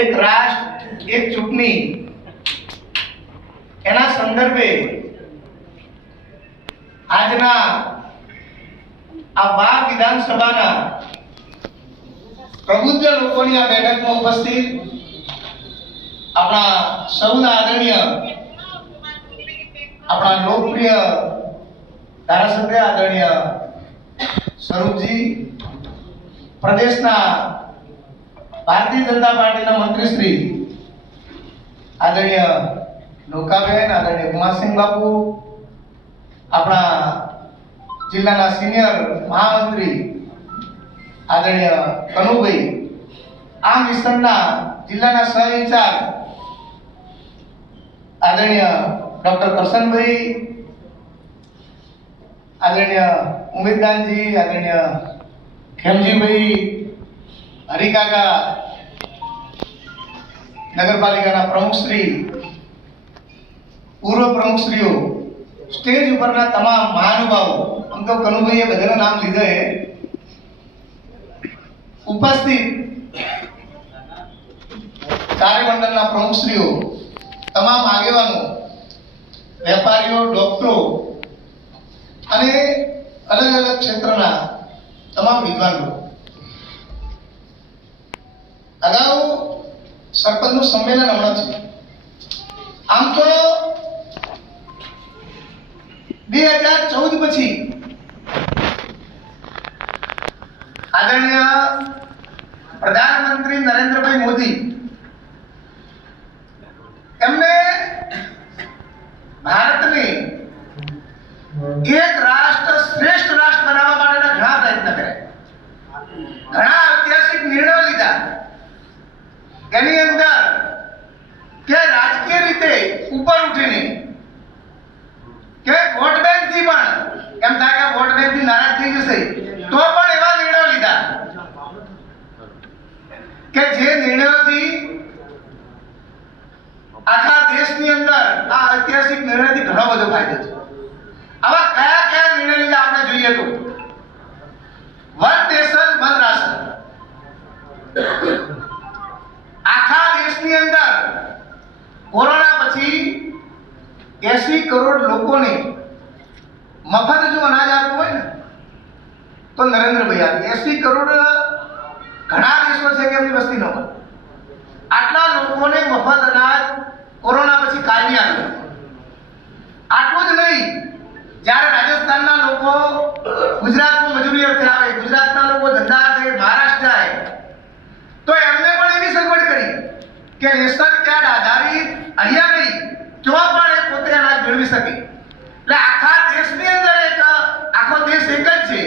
એક રાષ્ટ્ર એક ચૂંટણી એના સંદર્ભે આજના આ વાવ વિધાનસભાના પ્રબુદ્ધ લોકોની આ બેઠકમાં ઉપસ્થિત આપણા સૌના આદરણીય આપણા લોકપ્રિય ધારાસભ્ય આદરણીય સ્વરૂપજી, પ્રદેશના ભારતીય જનતા પાર્ટીના મંત્રી શ્રી આદરણીય નૌકાબેન, આદરણીય કુમારસિંહ બાપુ, આપણા જિલ્લાના સિનિયર મહામંત્રી આદરણીય કનુભાઈ, આ મિશનના જિલ્લાના સહ ઇન્ચાર્જ આદરણીય ડોક્ટર કરશનભાઈ, આદરણીય ઉમેદદાનજી, આદરણીય ખેમજીભાઈ, હરિકાકા, નગરપાલિકાના પ્રમુખશ્રી, પૂર્વ પ્રમુખશ્રીઓ, સ્ટેજ ઉપરના તમામ મહાનુભાવો, આમ તો કનુભાઈએ બધાના નામ લીધા છે, ઉપસ્થિત કાર્યમંડળના પ્રમુખશ્રીઓ, તમામ આગેવાનો, વેપારીઓ, ડોક્ટરો અને અલગ અલગ ક્ષેત્રના તમામ વિદ્વાન લોકો. અગાઉ સરપંચનું સંમેલન હમણાં છે. આમ તો 2014 પછી આદરણીય પ્રધાનમંત્રી નરેન્દ્રભાઈ મોદી એમને ભારતને એક રાષ્ટ્ર શ્રેષ્ઠ રાષ્ટ્ર બનાવવા માટેના ઘણા પ્રયત્ન કર્યા, ઘણા ઐતિહાસિક નિર્ણયો લીધા. એની અંદર કે રાજકીય રીતે ઉપર ઉઠીને કે વોટ બેંક થી પણ એમ થાય કે વોટ બેંક થી નારાજ થઈ જશે તો પણ એવા નિર્ણયો લીધા કે જે નિર્ણયોથી આખા દેશની અંદર આ ઐતિહાસિક નિર્ણયથી ઘણો બધો ફાયદો છે. આવા કયા કયા નિર્ણય લીધા આપણે જોઈએ તો વન નેશન વન રાશન. આખા દેશની અંદર કોરોના પછી 80 કરોડ લોકોને મફત જો અનાજ આપ્યું હોય ને તો નરેન્દ્રભાઈ આપ્યું. 80 કરોડ ઘણા દેશો છે કે એમની વસ્તી ન હોય, આટલા લોકોને મફત અનાજ કોરોના પછી કાયમી આપ્યું. આટલું જ નહીં, જ્યારે રાજસ્થાનના લોકો ગુજરાતમાં મજૂરી અર્થે આવે, ગુજરાતના લોકો ધંધા અર્થે મહારાષ્ટ્ર જાય તો એમને પણ એવી સગવડ કરી કે રેશન કાર્ડ આધારિત અહીંયા નહીં ત્યાં પણ એ પોતે અનાજ મેળવી શકે. એટલે આખા દેશની અંદર એક આખો દેશ એક જ છે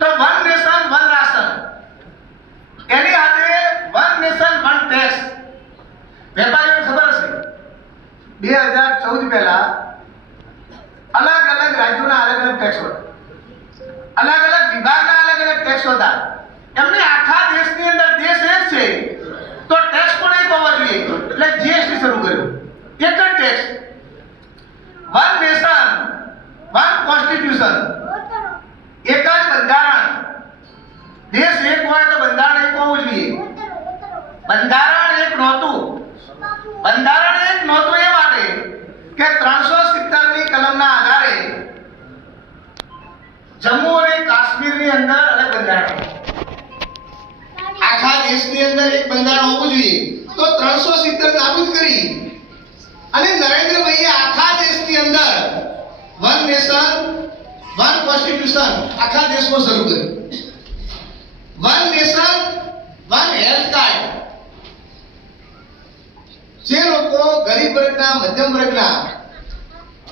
તો વન નેશન વન રાશન. એની સાથે વન નેશન વન ટેક્સ. વેપારીઓને ખબર હશે 2014 પહેલા અલગ અલગ રાજ્યોના અલગ અલગ ટેક્સ હતા, અલગ અલગ વિભાગના અલગ અલગ ટેક્સ હતા. એમને આખા દેશની અંદર દેશ એક છે તો ટેક્સ પણ એક હોવો જોઈએ, એટલે જીએસટી શરૂ કર્યું. એક જ tax, one nation one constitution, એક જ બંધારણ. દેશ એક હોય તો બંધારણ એક હોવું જોઈએ. બંધારણ એક નહોતું. બંધારણ એક નહોતું એ માટે કે 370 ની કલમના આધારે જમ્મુ અને કાશ્મીરની અંદર અલગ બંધારણ, આખા દેશની અંદર એક બંધારણ હોવું જોઈએ તો 370 નાબૂદ કરી અને નરેન્દ્રભાઈએ આખા દેશની અંદર વન નેશન વન કોન્સ્ટિટ્યુશન આખા દેશમાં શરૂ કર્યું. One nation one health card. જે લોકો ગરીબ વર્ગના, મધ્યમ વર્ગના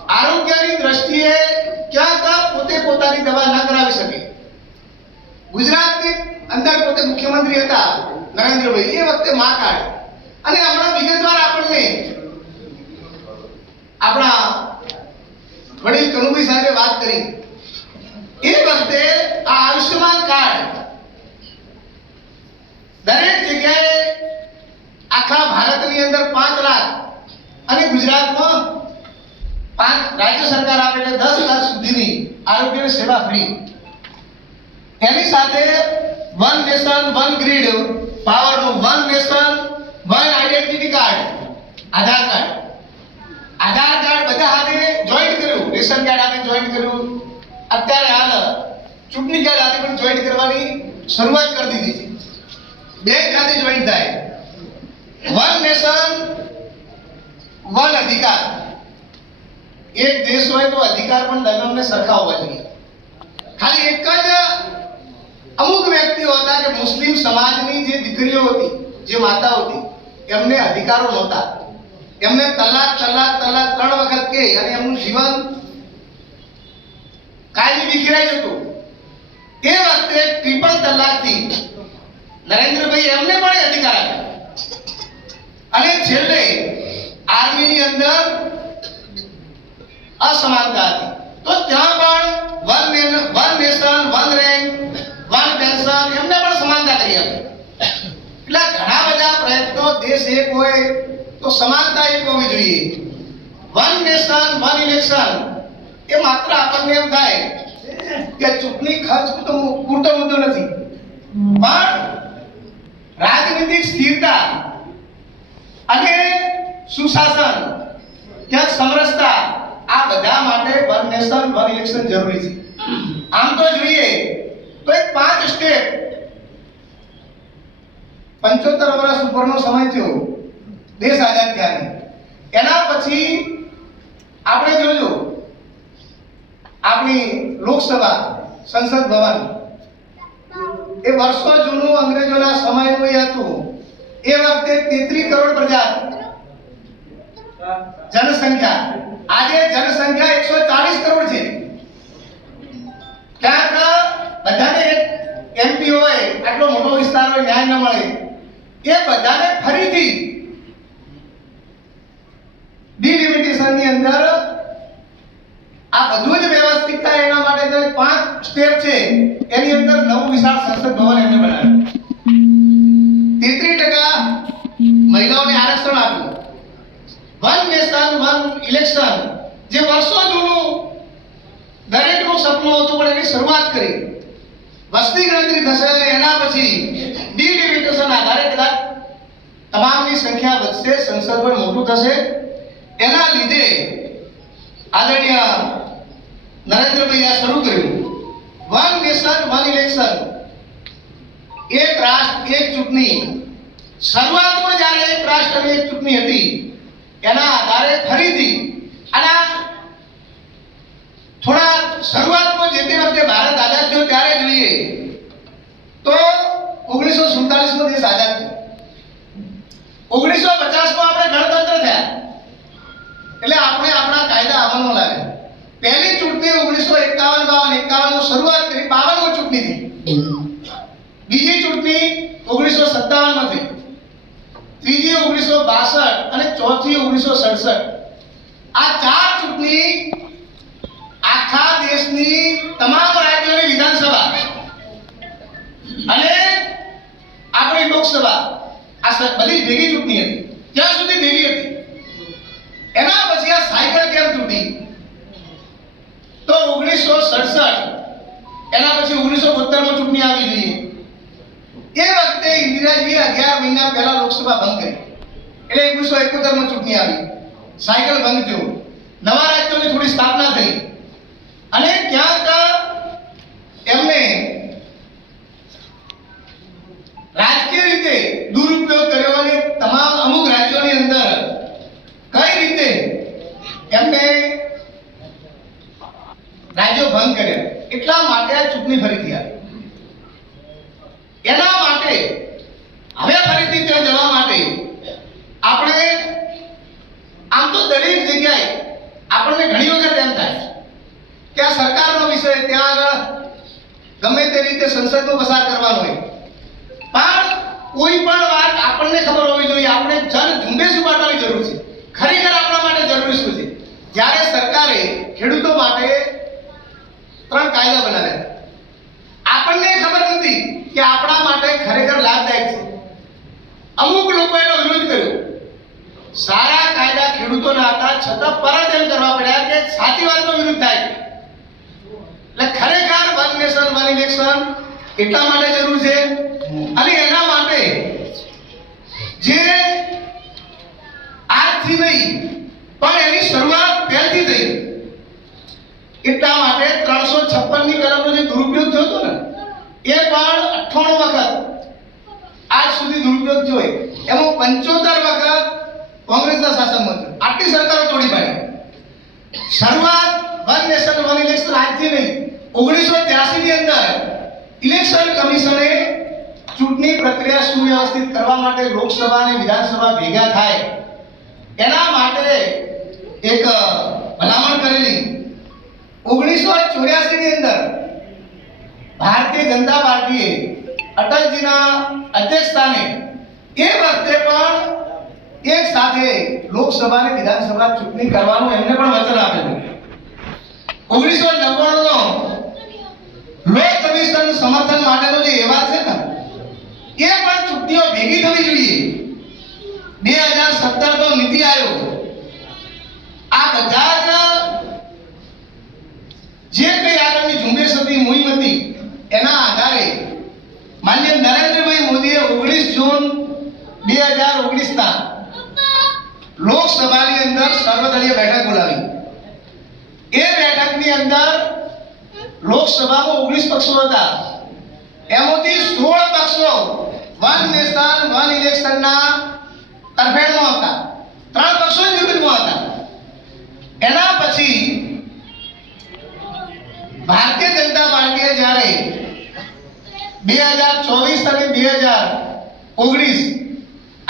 આરોગ્યની દ્રષ્ટિએ ક્યાંક પોતે પોતાની દવા ન કરાવી શકે. ગુજરાતની અંદર પોતે મુખ્યમંત્રી હતા નરેન્દ્રભાઈ, એ વખતે મા કાર્ડ અને હમણાં વિગતવાર આપણને આપણા વડીલ કનુભાઈ સાહેબે વાત કરી. એ વખતે આ આયુષ્યમાન કાર્ડ દરેક જગ્યાએ આખા ભારતની અંદર 5 લાખ અને ગુજરાતમાં 5 રાજ્ય સરકાર આપે એટલે 10 લાખ સુધીની આરોગ્ય સેવા ફ્રી. એની સાથે વન નેશન વન ગ્રીડ પાવરનું વન નેશન કાર્ડ, આધાર કાર્ડ બધા હાથે જોઈન્ટ કર્યું, રેશન કાર્ડ હાથે જોઈન્ટ કર્યું, અત્યારે હાલ ચૂંટણી કાર્ડ હાથે પણ જોઈન્ટ કરવાની શરૂઆત કરી દીધી છે. બેંક ખાતે જોઈન્ટ થાય. વન નેશન વન અધિકાર. એક દેશ હોય તો અધિકાર પણ તમામને સરખા હોવા જોઈએ. ખાલી એક જ અમુક વ્યક્તિઓ હતા કે મુસ્લિમ સમાજની જે દીકરીઓ હતી, જે માતાઓ હતી, એમને અધિકારો નહોતા. એમને તલાક 3 વખત કે અને એમનું જીવન કાયમી વિખેરાઈ જતું. તે વખતે ટ્રિપલ તલાકથી નરેન્દ્રભાઈ એમને પણ અધિકાર આપ્યા. અને છેલ્લે આર્મીની અંદર અસમાનતા હતી, તો ત્યાં પણ one nation one rank one pension એમને પણ સમાનતા કરી આપી. એટલે ઘણા બધા પ્રયત્નો, દેશ એક હોય તો સમાનતા એક હોવી જોઈએ. વન નેશન વન ઇલેક્શન એ માત્ર આપણને એમ થાય કે ચૂંટણી ખર્ચ પૂરતો મુદ્દો નથી, પણ રાજનીતિક સ્થિરતા અને સુશાસન, ક્યાંક સમરસતા, આ બધા માટે વન નેશન વન ઇલેક્શન જરૂરી છે. આમ તો જોઈએ તો એક 5 સ્ટેપ 75 વર્ષ ઉપરનો સમય થયો દેશ આઝાદ થયા. એના પછી આપણે જોજો આપણી લોકસભા સંસદ ભવન એ વર્ષો જૂનું અંગ્રેજોના સમયનું એ હતું. એ વખતે 33 કરોડ પ્રજા હતી જનસંખ્યા. આજે જનસંખ્યા 140 કરોડ છે. ક્યાંક બધાને એમપી હોય, આટલો મોટો વિસ્તાર હોય, ન્યાય ન મળે, એ બધાને ફરીથી ડિલિમિટેશન ની અંદર આ બધું જ વ્યવસ્થિત થાય એના માટે જે 5 સ્ટેપ છે એની અંદર નવું વિશાળ સંસદ ભવન એમને બનાવ્યું. 33% મહિલાઓને આરક્ષણ આપ્યું. વન નેશન વન ઇલેક્શન જે વર્ષો જૂનું દરેકનું સપનું હતું, પણ એની શરૂઆત કરી. વસ્તી ગણતરી થશે અને એના પછી ડિલિમિટેશન આધારે કદાચ તમામની સંખ્યા વધશે, સંસદ પણ મોટું થશે. એના લીધે આદરણીય નરેન્દ્રભાઈ આ શરૂ કર્યું વન નેશન વન ઇલેક્શન, એક રાષ્ટ્ર એક ચૂંટણી. શરૂઆતમાં જ્યારે એક રાષ્ટ્ર અને એક ચૂંટણી હતી, એના આધારે ફરીથી આના થોડા શરૂઆતમાં જે તે વખતે ભારત આઝાદ થયો ત્યારે જોઈએ તો 1947 માં દેશ આઝાદ થયો. 1950 માં આપણે ગણતંત્ર થયા, એટલે આપણે આપણા કાયદા અમલમાં લાવ્યા. પહેલી ચૂંટણી 1951 શરૂઆત કરી, 52 માં ચૂંટણી થઈ. બીજી ચૂંટણી 1957 માં થઈ, ત્રીજી 1962 અને ચોથી 1967. આ 4 ચૂંટણી આખા દેશની તમામ રાજ્યોની વિધાનસભા અને આપણી લોકસભા આ બધી ભેગી ચૂંટણી હતી. ત્યાં સુધી ભેગી હતી. એના પછી આ સાયકલ કેમ તૂટી તો 1967, એના પછી 1972 માં ચૂંટણી આવી જોઈએ. એ વખતે ઇન્દિરાજીએ 11 મહિના પહેલા લોકસભા ભંગ કરી, એટલે 1971 માં ચૂંટણી આવી. સાયકલ ભંગ થયો, નવા રાજ્યોની થોડી સ્થાપના થઈ અને ક્યાંક એમને રાજકીય રીતે દુરુપયોગ કર્યો અને તમામ અમુક રાજ્યોની અંદર કઈ રીતે એમને રાજ્યો ભંગ કર્યા. એટલા માટે આ ચૂંટણી ફરીથી આવી. એના માટે હવે ફરીથી ત્યાં જવા માટે આપણે આમ તો દરેક જગ્યાએ આપણને ઘણી વખત એમ થાય કે આ સરકારનો વિષય, ત્યાં આગળ ગમે તે રીતે સંસદમાં પસાર કરવાનો હોય, પણ કોઈ પણ વાત આપણને ખબર હોવી જોઈએ. આપણે જન ઝુંબેશ ઉપાડવાની જરૂર છે. ખરેખર આપણા માટે જરૂરી શું છે? જ્યારે સરકારે ખેડૂતો માટે 3 કાયદા બનાવ્યા, આપણને ખબર નથી કે આપણા માટે ખરેખર લાભદાયક છે. અમુક લોકો એનો વિરોધ કર્યો. સારા કાયદા ખેડૂતોના હતા, છતાં પરત એમ કરવા પડ્યા કે સાચી વાતનો વિરોધ થાય. એટલે ખરેખર વન નેશન વન ઇલેક્શન એટલા માટે જરૂર છે અને એના માટે જે આજથી નહીં પણ એની શરૂઆત પહેલથી થઈ. એટલા માટે 356 ની કલમનો જે દુરુપયોગ થયો હતો ને એ પણ 98 વખત આજ સુધી દુરુપયોગ થયો. એમાં 75 વખત કોંગ્રેસના શાસનમાં થયો. આટલી સરકારો તોડી પાડી. શરૂઆત વન નેશન વન ઇલેક્શન આજથી નહીં 1983 ની અંદર ઇલેક્શન કમિશને ચૂંટણી પ્રક્રિયા સુવ્યવસ્થિત કરવા માટે લોકસભા અને વિધાનસભા ભેગા થાય એના માટે એક ભલામણ કરેલી. 1984 ની અંદર ભારતીય જનતા પાર્ટીએ અટલજીના અધ્યક્ષસ્થાને એ વખતે પણ એક સાથે લોકસભા અને વિધાનસભા ચૂંટણી કરવાનું એમને પણ વચન આપેલું. 1999 નો લો કમિશન સમર્થન માટેનો જે અહેવાલ છે ને એ પણ ચૂંટણીઓ ભેગી થવી જોઈએ. 2017 નો નીતિ આયોગ આ બધા જે કઈ આગળની ઝુંબેશ હતી મુહિમ હતી એના આધારે માનનીય નરેન્દ્રભાઈ મોદીએ 19 જૂન 2019 ના લોકસભાની અંદર સર્વદળીય બેઠક બોલાવી. એ બેઠકની અંદર લોકસભામાં 19 પક્ષો હતા. એમાંથી 16 પક્ષો વન નેશન વન ઇલેક્શનના તરફેણમાં હતા. 3 પક્ષો વિરુદ્ધમાં હતા. એના પછી ભારતીય જનતા પાર્ટીએ જ્યારે 2024 અને 2019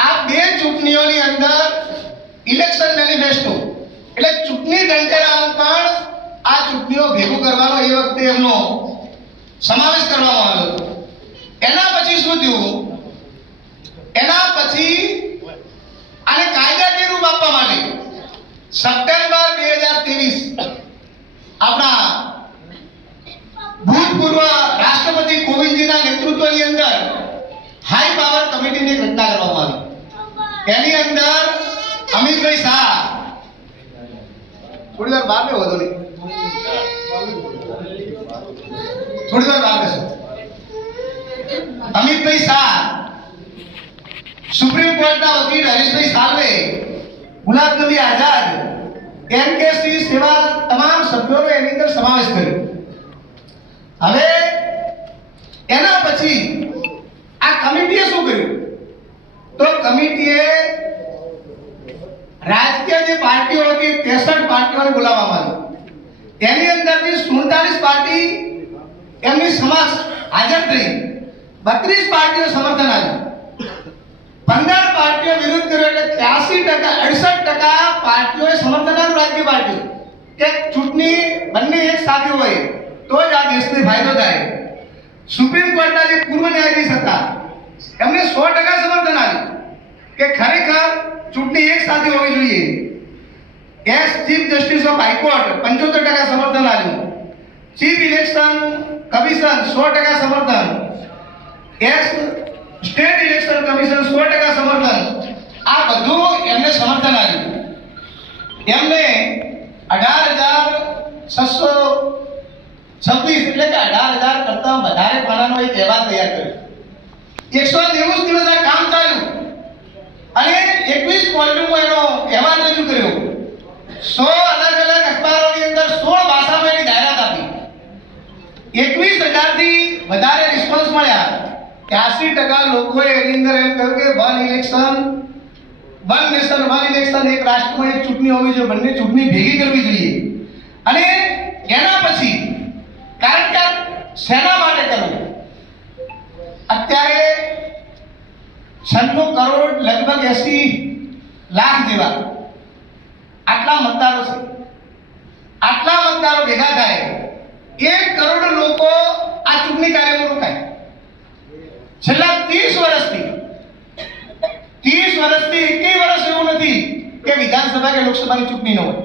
આ બે ચૂંટણીઓની અંદર ઇલેક્શન મેનિફેસ્ટો એટલે ચૂંટણી ઢંઢેરામાં પણ આ ચૂંટણીઓ ભેગું કરવાનો એ વખતે એમનો સમાવેશ કરવામાં આવ્યો હતો. એના પછી શું થયું? એના પછી આને કાયદાકીય રૂપ આપવા માટે સપ્ટેમ્બર 2023 આપણા ભૂતપૂર્વ રાષ્ટ્રપતિ કોવિંદજીના નેતૃત્વની અંદર હાઈ પાવર કમિટીની રચના કરવામાં આવી. એની અંદર અમિતભાઈ શાહ થોડી વાર બહાર બેસો થોડી વાર બહાર બેસો. અમિતભાઈ શાહ, સુપ્રીમ કોર્ટના વકીલ હરીશભાઈ સાલ્વે, ગુલાબ નબી આઝાદ, એનકેસી સેવા તમામ સભ્યોનો એની અંદર સમાવેશ કર્યો. હવે એના પછી આ કમિટીએ શું કર્યું? તો કમિટીએ રાજકીય જે પાર્ટીઓ હતી 63 પાર્ટીઓને બોલાવવામાં આવી. એની અંદરથી 47 પાર્ટી એમની સમક્ષ હાજર થઈ. 32 પાર્ટીઓ સમર્થન આપ્યું. 15 પાર્ટીઓ વિરોધ કર્યો. એટલે 68% પાર્ટીઓએ સમર્થન આપ્યું. રાજકીય પાર્ટીઓ કે ચૂંટણી બંને એક સાથે હોય તો જ આ દેશને ફાયદો થાય. સુપ્રીમ કોર્ટના જે પૂર્વ ન્યાયાધીશ હતા એમને 100% સમર્થન આપ્યું કે ખરેખર ચૂંટણી એક સાથે હોવી જોઈએ. S chief justice of high court 75% સમર્થન આપ્યું. ચીફ ઇલેક્શન કમિશન 100% સમર્થન. એસ સ્ટેટ ઇલેક્શન કમિશન 100% સમર્થન. આ બધું એમને સમર્થન આપ્યું. એમને 18,626 એટલે કે 18,000 કરતા વધારે પાનાનો એક અહેવાલ તૈયાર કર્યો. 190 દિવસ આ કામ ચાલ્યું અને 21 વોલ્યુમમાં એનો અહેવાલ રજૂ કર્યો. 100 અલગ અલગ અખબારોની અંદર 16 ભાષામાં એની જાહેરાત આપી. 21,000 થી વધારે રિસ્પોન્સ મળ્યા. 83% લોકોએ એની અંદર એમ કહ્યું કે one election one nation one election એક રાષ્ટ્રમાં એક ચૂંટણી હોવી જોઈએ. બંને ચૂંટણી ભેગી કરવી જોઈએ. અને એના પછી કારણ કે શેના માટે કરવું? અત્યારે 96 કરોડ લગભગ 80 લાખ જેવા આટલા મતદારો છે. આટલા મતદારો ભેગા થાય 1 કરોડ લોકો આ ચૂંટણી કાર્યમાં રોકાય. છેલ્લા 30 વર્ષથી એકેય વર્ષ એવું નથી કે વિધાનસભા કે લોકસભાની ચૂંટણી ન હોય.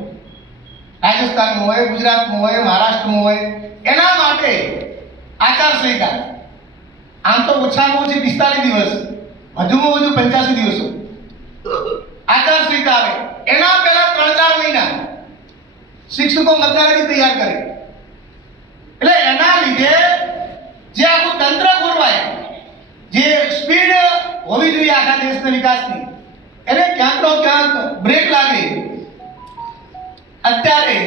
રાજસ્થાનમાં હોય, ગુજરાતમાં હોય, મહારાષ્ટ્રમાં હોય. એના માટે આચારસંહિતા આમ તો ઓછામાં ઓછી 45 દિવસ, વધુમાં વધુ 85 દિવસો આચારસંહિતા આવે. એના પહેલા 3-4 મહિના શિક્ષકો મતદારોની તૈયાર કરે. એટલે એના લીધે જે આખું તંત્ર ખોરવાય, જે સ્પીડ હોવી જોઈએ આખા દેશના વિકાસની એને ક્યાંક ક્યાંક બ્રેક લાગે. અત્યારે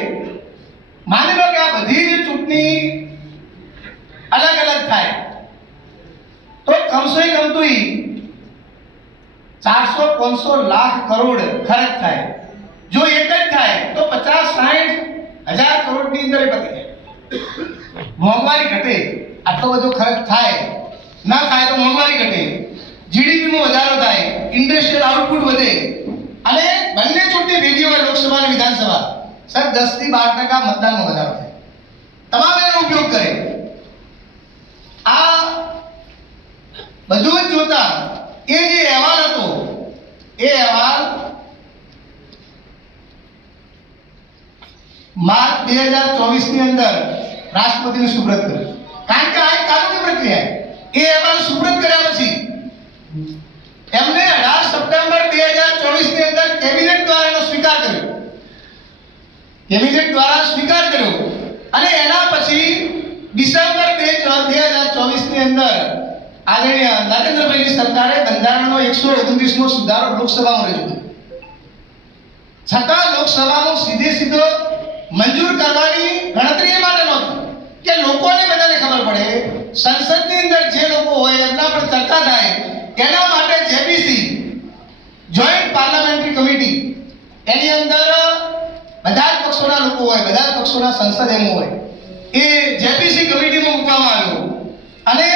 માની લો કે આ બધી જ ચૂંટણી અલગ અલગ થાય તો કમસે કમ તો 400-500 લાખ કરોડ ખર્ચ થાય. જો એક જ થાય તો 50-60 હજાર કરોડની અંદર એ પતી જાય. મોંઘવારી ઘટે, આટલો બધો ખર્ચ થાય ના થાય તો મોંઘવારી ઘટે, જીડીપીમાં વધારો થાય, ઇન્ડસ્ટ્રીયલ આઉટપુટ વધે અને બંને ચૂંટણી ભેગી હોય લોકસભા અને વિધાનસભા, સર 10 થી 12% મતદાનમાં વધારો થાય. તમામ એનો ઉપયોગ કરે. આ બધું જ જોતા એ જે અહેવાલ હતો એ અહેવાલ માર્ચ 2024 ની અંદર રાષ્ટ્રપતિને સુપ્રત કર્યો. કારણ કે આ એક કાનૂની પ્રક્રિયા. એ અહેવાલ સુપ્રત કર્યા પછી એમને 18 સપ્ટેમ્બર 2024 ની અંદર કેબિનેટ દ્વારા એનો સ્વીકાર કર્યો. કેબિનેટ દ્વારા સ્વીકાર કર્યો અને એના પછી ડિસેમ્બર 2024 ની અંદર આદરણીય નરેન્દ્રભાઈની સરકારે બંધારણનો 129મો સુધારો લોકસભામાં રજૂ કર્યો. છતાં લોકસભામાં સીધો મંજૂર કરવાની ગણતરી એ માટે નહોતી કે લોકોને બધાને ખબર પડે, સંસદની અંદર જે લોકો હોય એમના પર ચર્ચા થાય. એના માટે જેપીસી જોઈન્ટ પાર્લામેન્ટરી કમિટી એની અંદર બધા જ પક્ષોના લોકો હોય, બધા જ પક્ષોના સંસદ એમ હોય, એ જેપીસી કમિટીમાં મૂકવામાં આવ્યો અને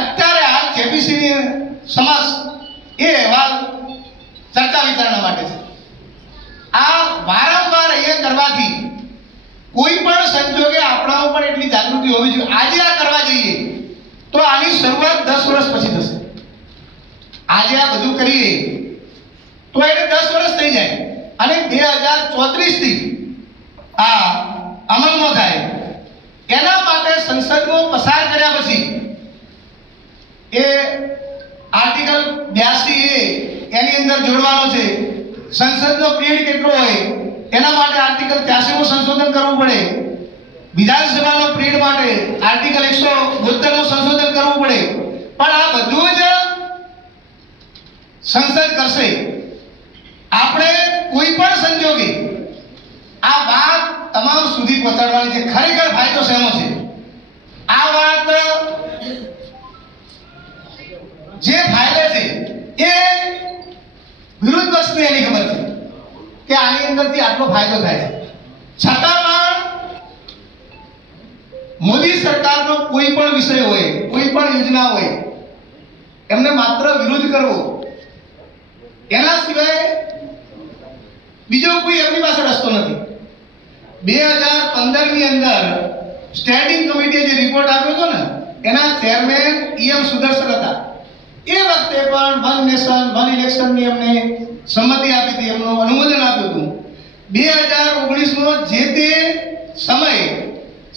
અત્યારે હાલ જેપીસીની સમક્ષ એ અહેવાલ ચર્ચા વિચારણા માટે છે. આ વારંવાર એ કરવાથી કોઈ પણ સંજોગે આપણા ઉપર એટલી જાગૃતિ હોવી જોઈએ. આજે આ કરવા જઈએ તો આની શરૂઆત 10 વર્ષ પછી થશે. આજે આ બધું કરીએ તો એને 10 વર્ષ થઈ જાય અને 2034 થી આ અમલમાં થાય. એના માટે સંસદમાં પસાર કર્યા પછી એ આર્ટિકલ 82A એની અંદર જોડવાનો છે. સંસદનો પીરિયડ કેટલો હોય એના માટે આર્ટિકલ 83 સંશોધન કરવું પડે. વિધાનસભાનો પીરિયડ માટે આર્ટિકલ 172 સંશોધન કરવું પડે. પણ આ બધું જ સંસદ કરશે. આપણે કોઈ પણ સંજોગે આ વાત તમામ સુધી પહોંચાડવાની છે. ખરેખર ફાયદો શેનો છે? આ વાત જે ફાયદો છે એ વિરોધ પક્ષને એની ખબર છે કે આની અંદરથી આટલો ફાયદો થાય છે. છતાં પણ મોદી સરકારનો કોઈ પણ વિષય હોય, કોઈ પણ યોજના હોય, એમને માત્ર વિરોધ કરવો, એના સિવાય બીજો કોઈ એમની પાસે રસ્તો નથી. 2015 ની અંદર સ્ટેન્ડિંગ કમિટીએ જે રિપોર્ટ આપ્યો હતો ને એના ચેરમેન EM સુદર્શન હતા. એ વખતે પણ વન નેશન વન ઇલેક્શનની એમને સંમતિ આપી હતી, એમનું અનુમોદન આપ્યું હતું. 2019માં જે તે સમયે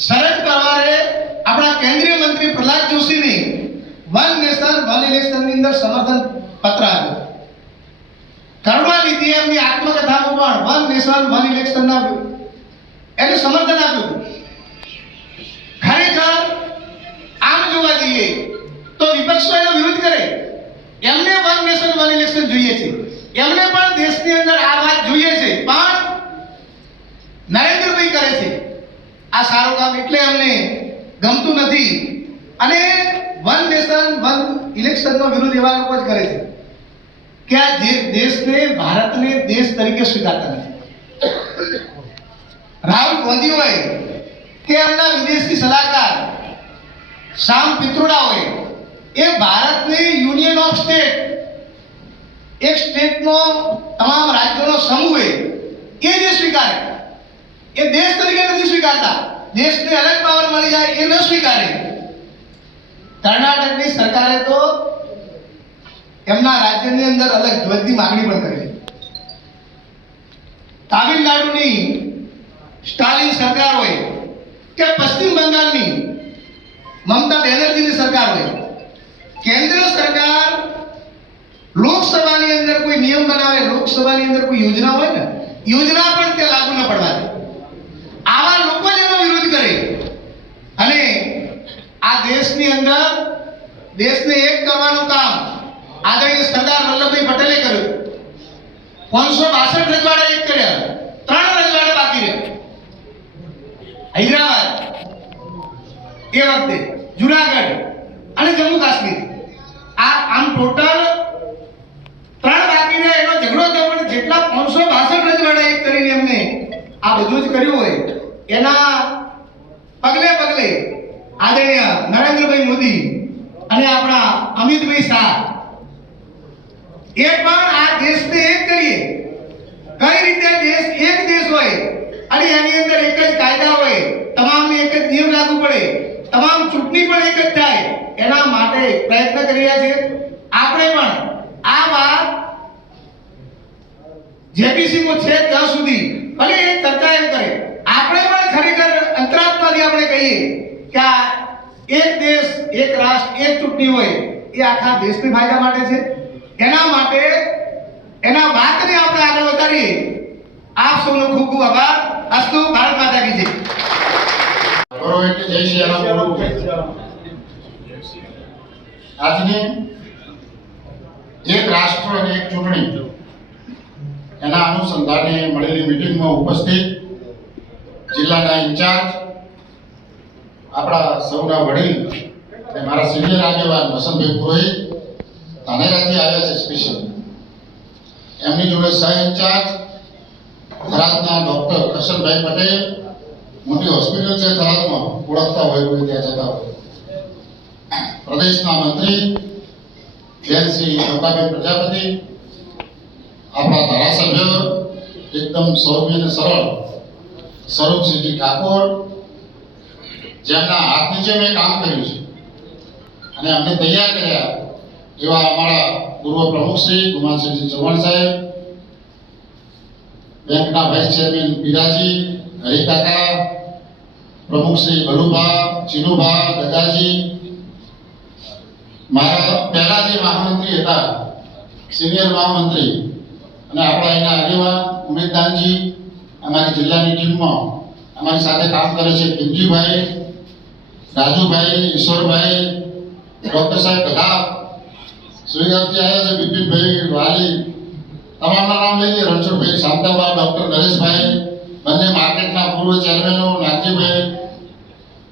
શરદ પવારે આપણા કેન્દ્રીય મંત્રી પ્રહલાદ જોશીને વન નેશન વન ઇલેક્શનની અંદર સમર્થન પત્ર આપ્યું. કરુણાનિધિ એમની આત્મકથામાં પણ વન નેશન વન ઇલેક્શનના એને સમર્થન આપ્યું. ખરેખર આમ જોવા જઈએ તો વિપક્ષો એનો વિરોધ કરે. એમને વન નેશન વન ઇલેક્શન જોઈએ છે, એમને પણ દેશની અંદર આ વાત જોઈએ છે, પણ નરેન્દ્રભાઈ કરે છે આ સારું કામ એટલે અમને ગમતું નથી અને વન નેશન વન ઇલેક્શનનો વિરોધ એવા લોકો જ કરે છે કે આ દેશને ભારતને દેશ તરીકે સ્વીકારતા નથી. રાહુલ ગાંધી હોય કે એમના વિદેશી સલાહકાર શામ પિત્રોડા હોય, એ ભારતને યુનિયન ઓફ સ્ટેટ, એક સ્ટેટનો તમામ રાજ્યોનો સમૂહ એ જે સ્વીકારે, એ દેશ તરીકે નથી સ્વીકારતા. દેશને અલગ પાવર મળી જાય એ ન સ્વીકારે. કર્ણાટકની સરકારે તો એમના રાજ્યની અંદર અલગ ધ્વજની માંગણી પણ કરી. તામિલનાડુની સ્ટાલિન સરકાર હોય કે પશ્ચિમ બંગાળની મમતા બેનર્જીની સરકાર હોય, કેન્દ્ર સરકાર લોકસભાની અંદર કોઈ નિયમ બનાવે, લોકસભાની અંદર કોઈ યોજના હોય ને, યોજના પણ તે લાગુ ન પડવા દે. આવા લોકો જ એનો વિરોધ કરે અને આ દેશની અંદર દેશને એક કરવાનું કામ આદરણીય સરદાર વલ્લભભાઈ પટેલે કર્યું. 562 રજવાડા એક કર્યા, 3 રજવાડા બાકી રહ્યા. હૈદરાબાદ એ વખતે, જુનાગઢ અને જમ્મુ કાશ્મીર, આમ ટોટલ 3 બાકી રહ્યા. એનો ઝઘડો થયો, પણ જેટલા 562 રજવાડા એક કરીને એમને આ બધું જ કર્યું હોય, એના પગલે પગલે આદરણીય નરેન્દ્રભાઈ મોદી અને આપણા અમિતભાઈ શાહ એ પણ આ દેશને એક કરીએ. કઈ રીતે દેશ એક દેશ હોય અને એની અંદર એક જ કાયદા હોય, તમામને એક જ નિયમ લાગુ પડે, તમામ ચૂંટણી પણ એક જ થાય, એના માટે પ્રયત્ન કરી રહ્યા છે. આપણે પણ આ વાત જેપીસીમાં છે ત્યાં સુધી ભલે એ ચર્ચા એમ કરે, આપણે પણ ખરેખર અંતરાત્માથી આપણે કહીએ કે આ એક દેશ, એક રાષ્ટ્ર, એક ચૂંટણી હોય એ આખા દેશને ફાયદા માટે છે. એના માટે એના વાતને આપણે આગળ વધારીએ. આપ સૌનો ખૂબ ખૂબ આભાર. અસ્તુ. ભારત માતા કી જય. આજની એક રાષ્ટ્ર અને એક ચૂંટણી એના અનુસંધાને મળેલી મીટિંગમાં ઉપસ્થિત જિલ્લાના ઇન્ચાર્જ, આપણા સૌના વડીલ અને મારા સિનિયર આગેવાન વસંતભાઈ પુરોહિત ધાનેરાથી આવ્યા છે સ્પેશિયલ. એમની જોડે સહ ઇન્ચાર્જ થરાદના ડોક્ટર કરશનભાઈ પટેલ, મોટી હોસ્પિટલ છે થરાદમાં, ઓળખતા હોય કોઈ ત્યાં જતા હોય. પ્રદેશના મંત્રી બેન શ્રી નૌકાબેન પ્રજાપતિ, આપણા ધારાસભ્ય એકદમ સૌમ્ય અને સરળ સ્વરૂપસિંહજી ઠાકોર, જેમના હાથ નીચે મેં કામ કર્યું છે અને અમને તૈયાર કર્યા એવા અમારા પૂર્વ પ્રમુખ શ્રી ગુમાનસિંહજી ચૌહાણ સાહેબ, બેંકના વાઇસ ચેરમેન પીરાજી, હરિકાકા, પ્રમુખ શ્રી બલુભા, ચીનુભા, દાદાજી, મારા પહેલા જે મહામંત્રી હતા, સિનિયર મહામંત્રી, અને આપણા અહીંના આગેવાન ઉમેદદાનજી, અમારી જિલ્લાની ટીમમાં અમારી સાથે કામ કરે છે ભીમજીભાઈ, રાજુભાઈ, ઈશ્વરભાઈ, ડોક્ટર સાહેબ બધા સુરતથી આવ્યા છે, બિપિનભાઈ, વાલી, તમામના નામ લઈએ, રણછોડભાઈ, શાંતાબા, ડોક્ટર નરેશભાઈ, બંને માર્કેટના પૂર્વ ચેરમેનો, નાગજીભાઈ,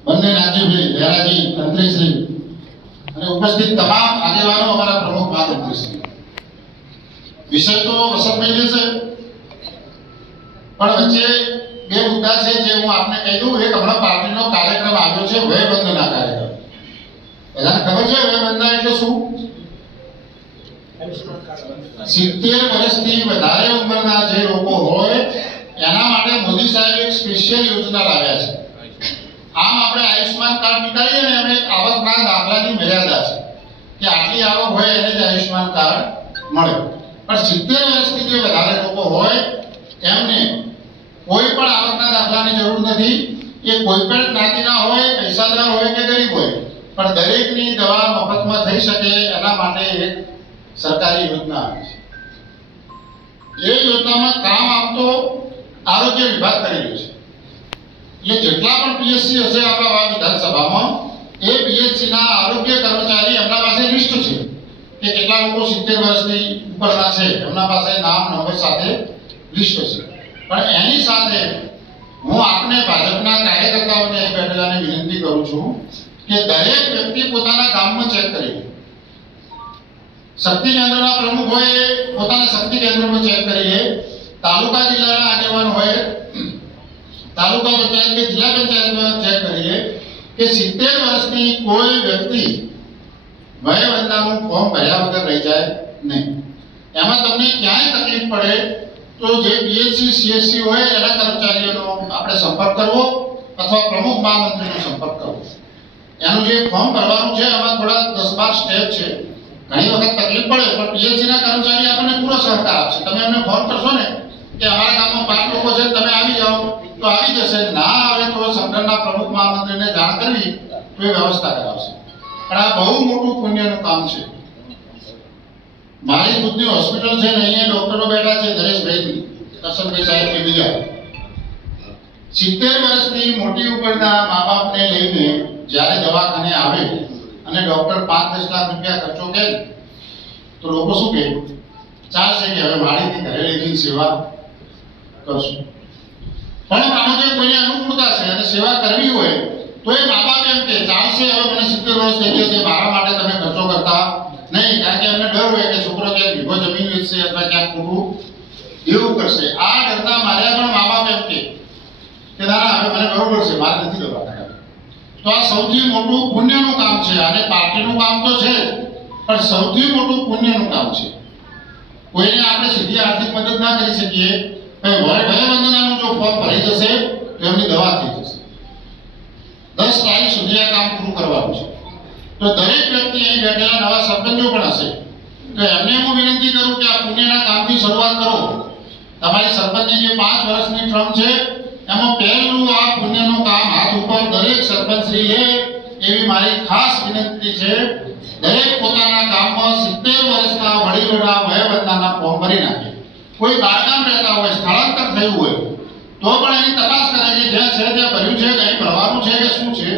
બંને નાગજીભાઈ, લહેરાજી, તંત્રીશ્રી અને ઉપસ્થિત તમામ આગેવાનો, અમારા પ્રમુખ મહામંત્રીશ્રી. વિષય તો વસંતભાઈ છે, પણ વચ્ચે બે મુદ્દા છે જે હું આપને કહી દઉં. એક હમણાં પાર્ટીનો કાર્યક્રમ આવ્યો છે, વયવંદના કાર્યક્રમ. બધાને ખબર છે વયવંદના એટલે શું? 70 વર્ષથી વધારે ઉંમરના જે લોકો હોય એના માટે મોદી સાહેબ એક સ્પેશિયલ યોજના લાવ્યા છે. આમ આપણે આયુષ્માન કાર્ડ નીકાળીએ ને, અમે આવકના દાખલાની મર્યાદા છે કે આટલી આવક હોય એને જ આયુષ્માન કાર્ડ મળે. પણ 70 વર્ષથી જે વધારે લોકો હોય એમને કોઈ પણ આવકના દાખલાની જરૂર નથી. એ કોઈ પણ જ્ઞાતિના હોય, પૈસાદાર હોય કે ગરીબ હોય, પણ દરેકની દવા મફતમાં થઈ શકે એના માટે એક સરકારી યોજના આવી છે. એ યોજનામાં કામ આપતો આરોગ્ય વિભાગ કરી રહ્યો છે. એટલે જેટલા પણ પીએચસી હશે આપણા વિધાનસભામાં, એ પીએચસીના આરોગ્ય કર્મચારી, એમના પાસે લિસ્ટ છે કે કેટલા લોકો 70 વર્ષથી ઉપરના છે, એમના પાસે નામ નંબર સાથે લિસ્ટ છે. પણ એની સાથે હું આપને ભાજપના કાર્યકર્તાઓને બેઠેલાને વિનંતી કરું છું કે દરેક વ્યક્તિ પોતાના ગામમાં ચેક કરી લે. શક્તિ કેન્દ્રના પ્રમુખ હોય પોતાના શક્તિ કેન્દ્રમાં ચેક કરી લે. તાલુકા જિલ્લાના આગેવાન હોય તાલુકા પંચાયત કે જિલ્લા પંચાયતમાં ચેક કરી લે કે 70 વર્ષની કોઈ વ્યક્તિ વયવંદનાનું ફોર્મ ભર્યા વગર રહી જાય નહીં. એમાં તમને ક્યાંય તકલીફ પડે તો જે પીએચસી સીએચસી હોય એના કર્મચારીઓનો આપણે સંપર્ક કરવો અથવા પ્રમુખ મહામંત્રીનો સંપર્ક કરવો. એનું જે ફોર્મ ભરવાનું છે એમાં થોડા 10-12 સ્ટેપ છે. ઘણી વખત તકલીફ પડે પણ પીએચસીના કર્મચારી આપણને પૂરો સહકાર આપશે. તમે એમને ફોન કરશો ને કે અમારા ગામમાં 5 લોકો છે, તમે આવી જાઓ, તો આવી જશે. ના આવે તો સંગઠનના પ્રમુખ મહામંત્રીને જાણ કરવી તો એ વ્યવસ્થા કરાવશે. પણ આ બહુ મોટું પુણ્યનું કામ છે. મારી ખુદની હોસ્પિટલ છે ને, અહીંયા ડોક્ટરો બેઠા છે, નરેશભાઈ, કરશનભાઈ સાહેબ કે બીજા. 70 વર્ષની મોટી ઉંમરના મા બાપને લઈને જ્યારે દવાખાને આવે અને ડોક્ટર 5-10 લાખ રૂપિયા ખર્ચો કરે તો લોકો શું કહે ચાલશે કે હવે વાડીથી ઘરે લઈ જઈને સેવા કરશું. પણ માનો કે કોઈને અનુકૂળતા છે અને સેવા કરવી હોય તો એ મા બાપ એમ કે ચાલશે, હવે મને 70 વર્ષ થઈ ગયા છે, મારા માટે તમે ખર્ચો કરતા નહીં. કારણ કે એમને ડર હોય કે છોકરો ક્યાંક વીઘો જમીન વેચશે અથવા ક્યાંક ખોટું એવું કરશે. આ ડરના માર્યા પણ મા બાપ એમ કે ના હવે મને બરોબર છે, મારે નથી લેવા. તો આ સૌથી મોટું પુણ્યનું કામ છે. અને પાર્ટીનું કામ તો છે પણ સૌથી મોટું પુણ્યનું કામ છે. કોઈને આપણે સીધી આર્થિક મદદ ના કરી શકીએ, વયવંદનાનું જો ફોર્મ ભરાઈ જશે તો એમની દવા થઈ જશે. 10 તારીખ સુધી આ કામ પૂરું કરવાનું છે. તો દરેક વ્યક્તિ અહીં બેઠેલા નવા સરપંચો પણ હશે, તો એમને હું વિનંતી કરું કે આ પુણ્યના કામથી શરૂઆત કરો. તમારી સરપંચની જે 5 વર્ષની ટર્મ છે એમાં પહેલું આ પુણ્યનું કામ હાથ ઉપર દરેક સરપંચશ્રી લે એવી મારી ખાસ વિનંતી છે. દરેક પોતાના ગામમાં 70 વર્ષના વડીલોના વયવંદનાના ફોર્મ ભરી નાખે. કોઈ બહારગામ રહેતા હોય, સ્થળાંતર થયું હોય તો પણ એની તપાસ કરે કે જ્યાં છે ત્યાં ભર્યું છે કે અહીં ભરવાનું છે કે શું છે.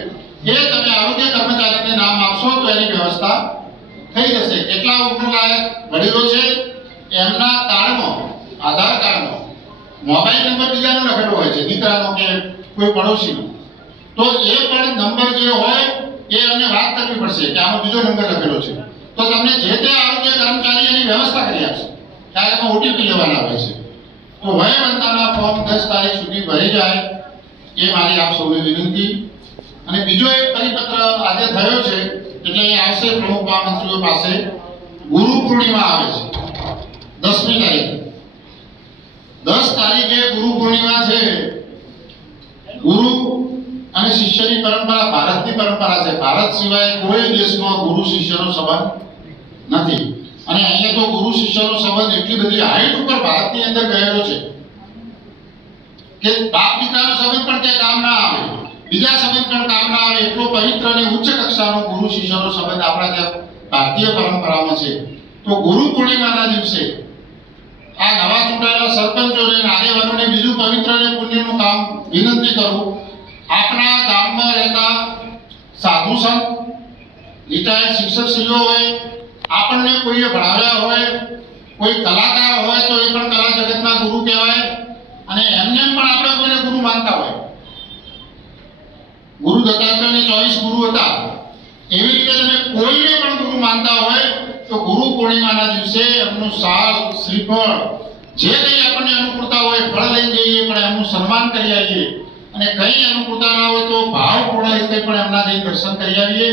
એ તમે આરોગ્ય કર્મચારીને નામ આપશો તો એની વ્યવસ્થા થઈ જશે. કેટલા ઉંમરલાયક વડીલો છે એમના કાર્ડમાં, આધાર કાર્ડમાં મોબાઈલ નંબર બીજાનો લખેલો હોય છે, દીકરાનો કે કોઈ પડોશીનો, તો એ પણ નંબર જે હોય એ અમને વાત કરવી પડશે કે આનો બીજો નંબર લખેલો છે. તો તમને જે તે આરોગ્ય કર્મચારી એની વ્યવસ્થા કરી આપશે. ત્યારે એમાં ઓટીપી લેવાના હોય છે. તો વયવંદનાના ફોર્મ 10 તારીખ સુધી ભરી જાય એ મારી આપ સૌને વિનંતી. અને બીજો એક પરિપત્ર આજે થયો છે એટલે એ આવશે પ્રમુખ મહામંત્રીઓ પાસે. ગુરુ પૂર્ણિમા આવે છે 10મી તારીખે. 10 તારીખે ગુરુ પૂર્ણિમા છે. ગુરુ અને શિષ્યની પરંપરા ભારતની પરંપરા છે. ભારત સિવાય કોઈ દેશમાં ગુરુ શિષ્યનો સંબંધ નથી. અને અહીંયા તો ગુરુ શિષ્યનો સંબંધ એટલી બધી હાઈટ ઉપર ભારતની અંદર ગયેલો છે કે બાપ દીકરાનો સંબંધ પણ ત્યાં કામ ના આવે, બીજા સંબંધ પણ કામ ના આવે. એટલો પવિત્ર અને ઉચ્ચ કક્ષાનો ગુરુ શિષ્યનો સંબંધ આપણા ત્યાં ભારતીય પરંપરામાં છે. તો ગુરુ પૂર્ણિમાના દિવસે આ નવા ચૂંટાયેલા સરપંચોને અને આગેવાનોને બીજું પવિત્ર અને પુણ્યનું કામ વિનંતી કરું. આપણા ગામમાં રહેતા સાધુ સંત, રિટાયર્ડ શિક્ષકશ્રીઓ હોય, આપણને કોઈએ ભણાવ્યા હોય, કોઈ કલાકાર હોય તો એ પણ કલા જગતના ગુરુ કહેવાય. અને એમને પણ આપણે કોઈને ગુરુ માનતા હોય. ગુરુ દત્તાત્રેયને 24 ગુરુ હતા, એવી રીતે તમે કોઈને પણ ગુરુ માનતા હોય તો ગુરુ પૂર્ણિમાના દિવસે એમનું સાલ, શ્રીફળ જે કંઈ આપણને અનુકૂળતા હોય ફળ લઈ જઈએ, પણ એમનું સન્માન કરી આવીએ. અને કંઈ અનુકૂળતા ના હોય તો ભાવપૂર્ણ રીતે પણ એમના જઈને દર્શન કરી આવીએ.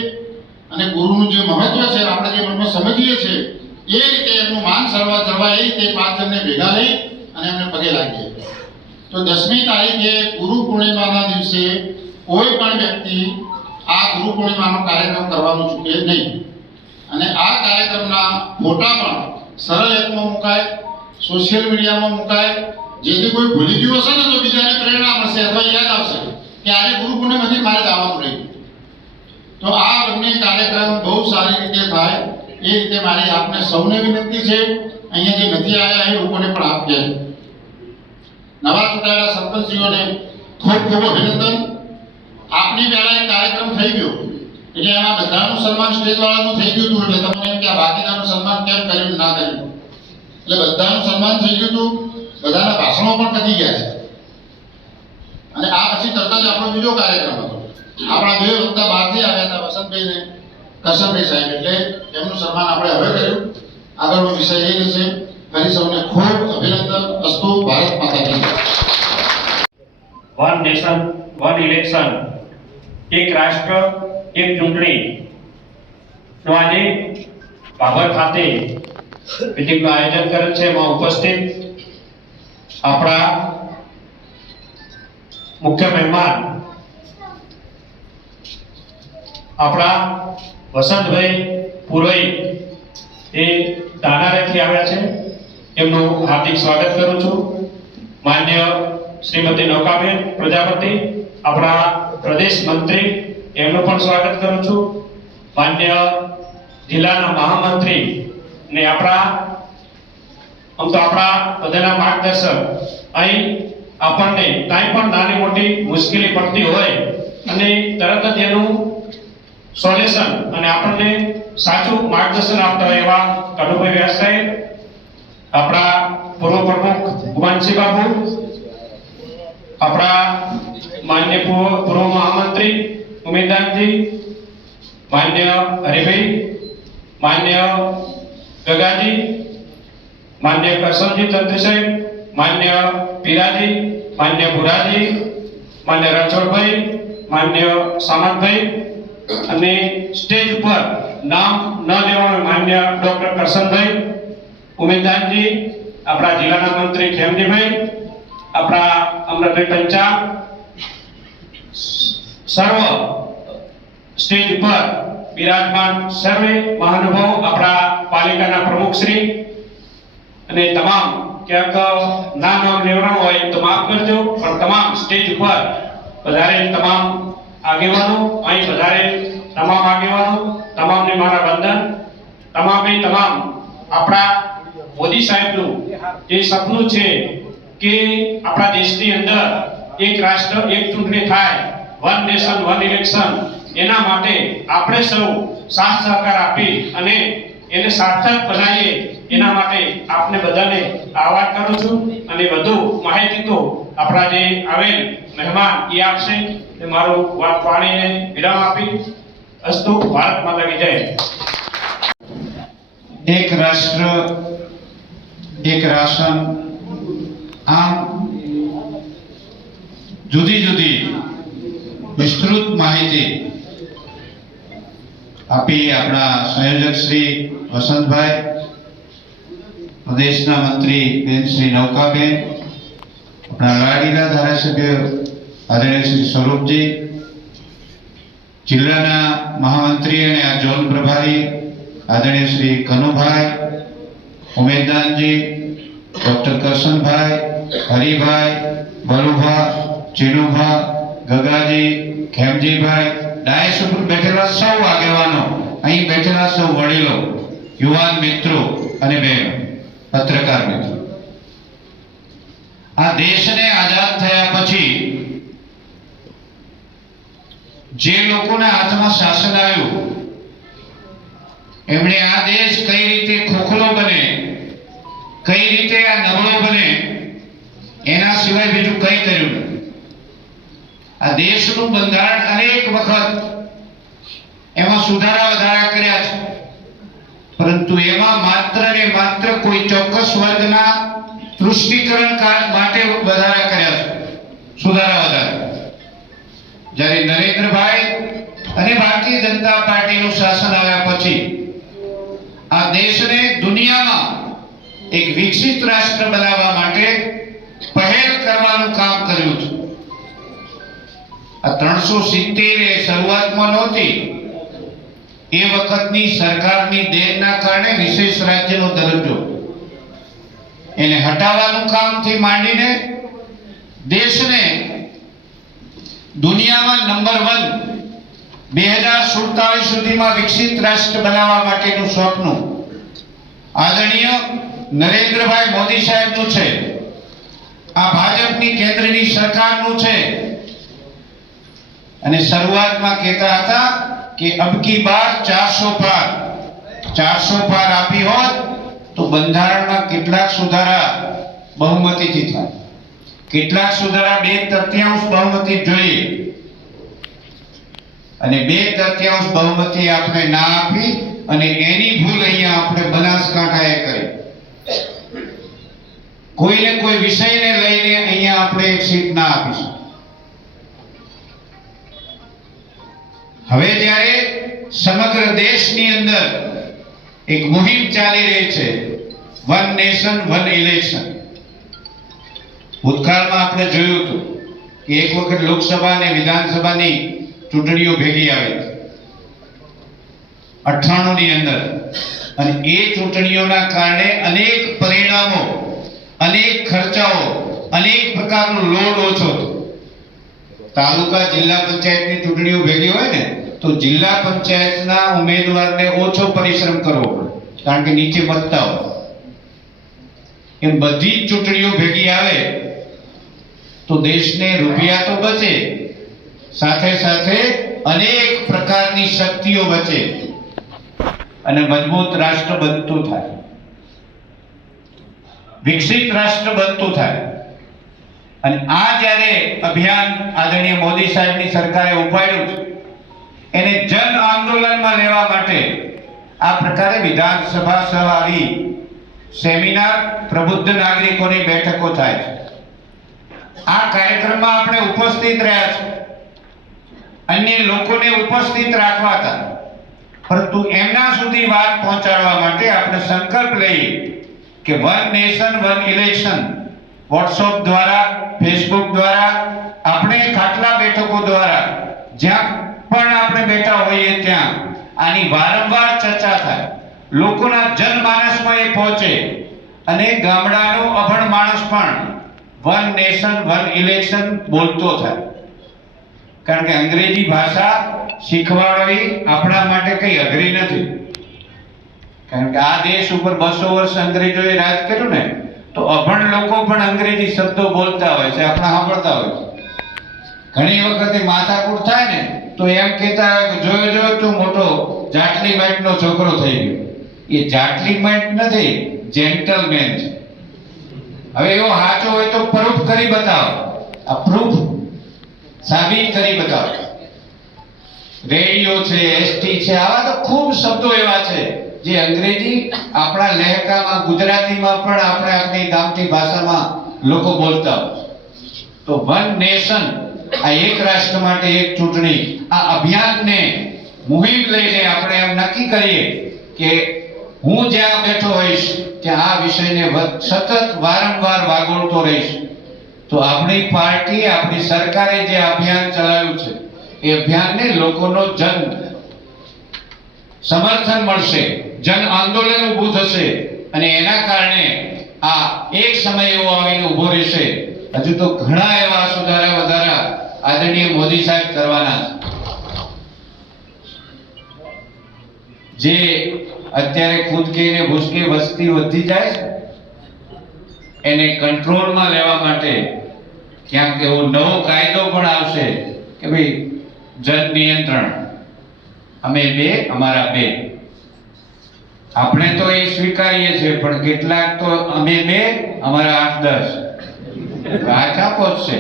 અને ગુરુનું જે મહત્વ છે આપણે જે મનમાં સમજીએ છીએ એ રીતે એમનું માન સન્માન જળવાય એ રીતે 5 જણને ભેગા લઈ અને એમને પગે લાગીએ. તો 10મી તારીખે ગુરુ પૂર્ણિમાના દિવસે કોઈ પણ વ્યક્તિ આ ગુરુ પૂર્ણિમાનો કાર્યક્રમ કરવાનું ચૂકે નહીં. અને આ કાર્યક્રમના ફોટા પણ સરળ એપમાં મુકાય, સોશિયલ મીડિયામાં મુકાય, જેથી કોઈ ભૂલી ગયું હશે ને તો બીજાને પ્રેરણા મળશે અથવા યાદ આવશે કે આજે ગુરુ પૂર્ણિમાથી મારે જવાનું રહ્યું. તો આ બંને કાર્યક્રમ બહુ સારી રીતે થાય એ રીતે મારી આપને સૌને વિનંતી છે. અહીંયા જે નથી આવ્યા એ લોકોને પણ આપ કહેજો. નવા ચૂંટાયેલા સરપંચીઓને ખૂબ ખૂબ અભિનંદન. આપની પહેલા એક કાર્યક્રમ થઈ ગયો એટલે એમાં બધાનું સન્માન સ્ટેજ વાળાનું થઈ ગયું હતું. એટલે તમને એમ કે આ બાકીનાનું સન્માન કેમ કર્યું ના કર્યું, એટલે બધાનું સન્માન થઈ ગયું હતું. બધાના ભાષણો પણ પતી ગયા છે. અને આ પછી તરત જ આપણો બીજો કાર્યક્રમ હતો. આપણા 2 વક્તા બહારથી આવ્યા હતા, વસંતભાઈ ને કરશનભાઈ સાહેબ, એટલે એમનું સન્માન આપણે હવે કર્યું. આગળનો વિષય એ રહેશે. ફરી સૌને ખૂબ અભિનંદન. અસ્તુ. ભારત માતા કી જય. વન નેશન વન ઇલેક્શન, એક રાષ્ટ્ર એક ચૂંટણી નો આજે ભાભર ખાતે મિટિંગનું આયોજન કરેલ છે. એમાં ઉપસ્થિત આપણા મુખ્ય મહેમાન આપણા વસંતભાઈ પુરોહિત એ દાનારેથી આવ્યા છે. એમનું હાર્દિક સ્વાગત કરું છું. માન્ય શ્રીમતી નૌકાબેન પ્રજાપતિ આપણા પ્રદેશ મંત્રી, એમનું પણ સ્વાગત કરું છું. માન્ય જિલ્લાના મહામંત્રી ને આપણા બધાના માર્ગદર્શક, અહીં આપણને કાંઈ પણ નાની મોટી મુશ્કેલી પડતી હોય અને તરત જ એનું સોલ્યુશન અને આપણને સાચું માર્ગદર્શન આપતા હોય એવા કનુભાઈ વ્યાસ સાહેબ આપણા પૂર્વ પ્રમુખ ભુવનસિંહ બાબુ, આપણા માન્ય પૂર્વ મહામંત્રી ઉમેદવારજી, માન્ય હરિભાઈ, માન્ય ગગાજી, માન્ય કરસનજી તંત્રી સાહેબ, માન્ય પીરાજી, માન્ય ભુરાજી, માન્ય રણછોડભાઈ, માન્ય સામંતભાઈ અને સ્ટેજ ઉપર નામ ન લેવાનું માન્ય ડોક્ટર કરસનભાઈ, ઉમેદવારજી, આપણા જિલ્લાના મંત્રી ખેમજીભાઈ, આપણા અમરભાઈ પંચાલ, સર્વ સ્ટેજ ઉપર બિરાજમાન સર્વે મહાનુભાવો, આપણા પાલિકાના પ્રમુખશ્રી અને તમામ ક્યાંક નામ લેવાનું હોય તો માફ કરજો, પણ તમામ સ્ટેજ ઉપર વધારે તમામ આગેવાનો, અહીં વધારે તમામ આગેવાનો, તમામને મારા વંદન. તમામ આપણા મોદી સાહેબનું જે સપનું છે કે આપણા દેશની અંદર એક રાષ્ટ્ર એક ચૂંટણી થાય, વન નેશન વન ઇલેક્શન, એના માટે આપણે સૌ સાથ સહકાર આપી અને એને સાર્થક બનાવીએ, એના માટે આપને બધાને આહ્વાન કરું છું. અને વધુ માહિતી તો આપણા જે આવેલ મહેમાન એ આપશે. મારું વાત પાણીને વિરામ આપી અસ્તુ. ભારત માતા કી જય. એક રાષ્ટ્ર એક રાશન, આમ જુદી જુદી વિસ્તૃત માહિતી આપી આપણા સંયોજક શ્રી વસંતભાઈ, પ્રદેશના મંત્રી બેન શ્રી નૌકાબેન, આપણા લાડીના ધારાસભ્ય આદરણીય શ્રી સ્વરૂપજી, જિલ્લાના મહામંત્રી અને આ ઝોન પ્રભારી આદરણીય શ્રી કનુભાઈ, ઉમેદદાનજી, ડોક્ટર કરશનભાઈ, હરિભાઈ, બલુભા, ચીનુભા, ગગાજી, ખેમજીભાઈ, ડાયસ ઉપર બેઠેલા સૌ આગેવાનો, અહીં બેઠેલા સૌ વડીલો, યુવાન મિત્રો અને બહેનો, પત્રકાર મિત્રો, આ દેશને આઝાદ થયા પછી જે લોકોના હાથમાં શાસન આવ્યું, એમણે આ દેશ કઈ રીતે ખોખલો બને, કઈ રીતે આ નબળો બને, એના સિવાય બીજું કંઈ કર્યું નથી. આ દેશનું બંધારણ અનેક વખત એમાં સુધારા વધારા કર્યા છે, પરંતુ એમાં માત્ર ને માત્ર કોઈ ચોક્કસ વર્ગના તૃષ્ટિકરણ માટે વધારા કર્યા છે, સુધારા વધારા. જ્યારે નરેન્દ્રભાઈ અને ભારતીય જનતા પાર્ટીનું શાસન આવ્યા પછી આ દેશને દુનિયામાં એક વિકસિત રાષ્ટ્ર બનાવવા માટે પહેલ કરવાનું કામ કર્યું છે. આ 370 એ શરૂઆતમાં નહોતી, એ વખતની સરકારની દેનના કારણે વિશેષ રાજ્યનો દરજ્જો એને હટાવવાનું કામથી માંડીને દેશને દુનિયામાં નંબર 1 2047 સુધીમાં વિકસિત રાષ્ટ્ર બનાવવા માટેનું સ્વપ્ન આદરણીય નરેન્દ્રભાઈ મોદી સાહેબનું છે. આ ભાજપની કેન્દ્રની સરકારનું છે. અને શરૂઆતમાં કહેતા હતા કે અબકી બાર 400 પાર આપી હોત તો બંધારણમાં કેટલાક સુધારા બહુમતીથી થાય, કેટલાક સુધારા 2/3 બહુમતી જોઈએ, અને 2/3 બહુમતી આપણે ના આપી અને એની ભૂલ અહીંયા આપણે બનાસકાંઠાએ કરી. કોઈને કોઈ વિષયને લઈને અહીંયા આપણે એક સીટ ના આપીશું. હવે જ્યારે સમગ્ર દેશની અંદર એક મુહિમ ચાલી રહી છે, વન નેશન વન ઇલેક્શન. ભૂતકાળમાં આપણે જોયું હતું કે એક વખત લોકસભા અને વિધાનસભાની ચૂંટણીઓ ભેગી આવી 98 ની અંદર, અને એ ચૂંટણીઓના કારણે અનેક પરિણામો, અનેક ખર્ચાઓ, અનેક પ્રકારનો લોડ ઓછો હતો. તાલુકા જિલ્લા પંચાયતની ચૂંટણીઓ ભેગી હોય ને તો જિલ્લા પંચાયતના ઉમેદવારને ઓછો પરિશ્રમ કરવો પડે, કારણ કે નીચે મતતા હોય. એમ બધી જ ચૂંટણીઓ ભેગી આવે તો દેશને રૂપિયા તો બચે, સાથે સાથે અનેક પ્રકારની શક્તિઓ બચે અને મજબૂત રાષ્ટ્ર બનતું થાય. વિકસિત રાષ્ટ્ર બનતું થાય. અને આ જ્યારે અભિયાન આદરણીય મોદી સાહેબની સરકારે ઉપાડ્યું છે, એને જન આંદોલનમાં લેવા માટે આ પ્રકારે વિધાનસભા સહ આવી સેમિનાર, પ્રબુદ્ધ નાગરિકોની બેઠકો થાય છે. આ કાર્યક્રમમાં આપણે ઉપસ્થિત રહ્યા છે, અન્ય લોકોને ઉપસ્થિત રાખવા હતા, પરંતુ એમના સુધી વાત પહોંચાડવા માટે આપણે સંકલ્પ લઈએ કે one nation one election WhatsApp દ્વારા, ફેસબુક દ્વારા, આપણે ખાટલા બેઠકો દ્વારા જ્યાં પણ આપણે બેઠા હોઈએ ત્યાં આની વારંવાર ચર્ચા થાય, લોકોના જનમાનસમાં એ પહોંચે અને ગામડાનો અભણ માણસ પણ વન નેશન વન ઇલેક્શન બોલતો થાય. કારણ કે અંગ્રેજી ભાષા શીખવાડવી આપણા માટે કઈ અઘરી નથી. કારણ કે આ દેશ ઉપર 200 વર્ષ અંગ્રેજોએ રાજ કર્યું ને, તો અભણ લોકો પણ અંગ્રેજી શબ્દો બોલતા હોય છે, આપણે સાંભળતા હોય છે. ઘણી વખતે માથાકૂટ થાય ને તો એમ કહેતા હોય કે જોયો તું મોટો જાટલીમેન્ટનો છોકરો થઈ ગયો. એ જાટલીમેન્ટ નથી, જેન્ટલમેન છે. હવે એવો સાચો હોય તો પ્રૂફ કરી બતાવો, આ પ્રૂફ સાબિત કરી બતાવો. રેડિયો છે, એસટી છે, આવા તો ખૂબ શબ્દો એવા છે જે અંગ્રેજી આપણા લહેકામાં, ગુજરાતીમાં પણ આપણે આપણી ગામઠી ભાષામાં લોકો બોલતા હોય. તો વન નેશન, આ એક રાષ્ટ્ર માટે એક ચૂંટણી, આ અભિયાનને મુહિમ લઈને આપણે એમ નક્કી કરીએ કે હું જ્યાં બેઠો હોઈશ ત્યાં આ વિષયને સતત વારંવાર વાગોળતો રહીશ. તો આપણી પાર્ટી, આપણી સરકારે જે અભિયાન ચલાવ્યું છે એ અભિયાનને લોકોનો જન સમર્થન મળશે, જન આંદોલન ઊભું થશે અને એના કારણે આ એક સમય એવો આવીને ઊભો રહેશે. હજુ તો ઘણા એવા સુધારા વધારા આદરણીય મોદી સાહેબ કરવાના છે. જે અત્યારે કૂદકે ને ભૂસકે વસ્તી વધી જાય છે, એને કંટ્રોલમાં લેવા માટે ક્યાંક એવો નવો કાયદો પણ આવશે કે ભાઈ જન નિયંત્રણ, અમે બે અમારા બે. આપણે તો એ સ્વીકારીએ છીએ, પણ કેટલાક તો અમે બે અમારા 8-10. આ ક્યાં પહોંચશે?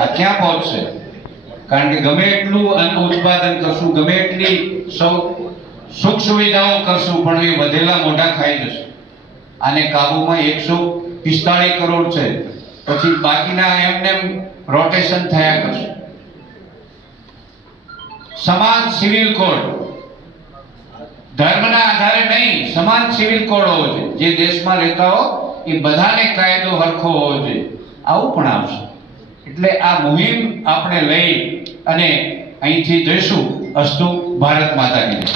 આ ક્યાં પહોંચશે? કારણ કે ગમે એટલું અન્ન ઉત્પાદન કરશું, ગમે એટલી સુખ સુવિધાઓ કરશું, પણ એ વધેલા મોઢા ખાઈ જશે. આને કાબુમાં 145 કરોડ છે, પછી બાકીના એમને રોટેશન થયા કરશે. સમાન સિવિલ કોડ, ધર્મના આધારે નહીં, સમાન સિવિલ કોડ હોવો જોઈએ. જે દેશમાં રહેતા હો એ બધાને કાયદો હરખો હોવો જોઈએ. આવું પણ આવશે. એટલે આ મુહિમ આપણે લઈ અને અહીંથી જઈશું. અસ્તુ ભારત માતા કી જય.